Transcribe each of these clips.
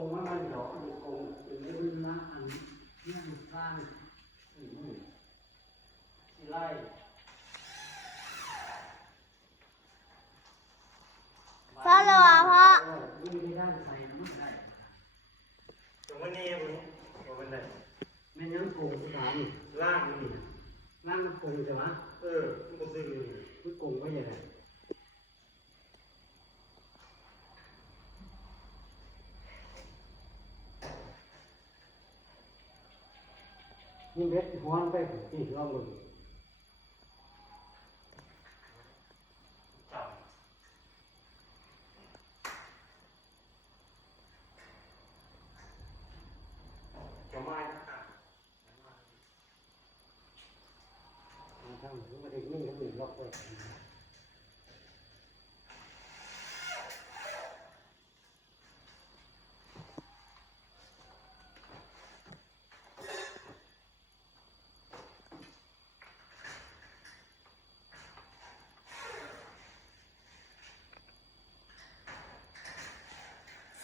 งว่ามันหยอกมันโกงเป็นเรื่องนะอันนี้มันสร้างที่ไล่สรุปว่าพ่อไม่ได้ด้านใส่น้ำได้ตรงนี้มึงบอกเป็นไรแม่ยังโกงสถาน ล่างนี่ นั่งมันโกงใช่ไหมมันก็ซื้อเลย มันโกงไว้ยังไงนี่เม็ดหัวไปที่ลองดูจับจะมาทางไม่ได้ยิ่งก็มีล็อกไว้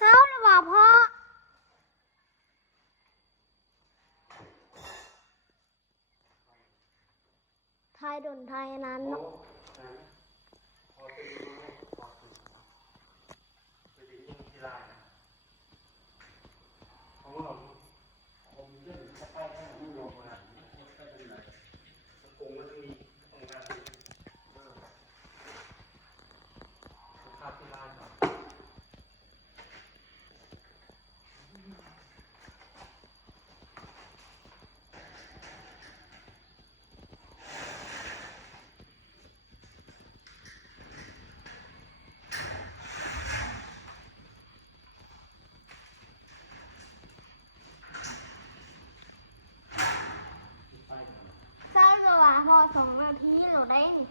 สรุปว่าพ่อไทยดนไทยนั้นเนาะพอไปดูพอไปดูยิ่งที่ลายเพราะว่าผมเล่นสไปร์ให้มันลงมาสไปร์เป็นไรสกุลมันจะมีตรงนั้นสภาพที่ลายแบบสรุปว่าพ่อ2 นาทีหรือได้นี่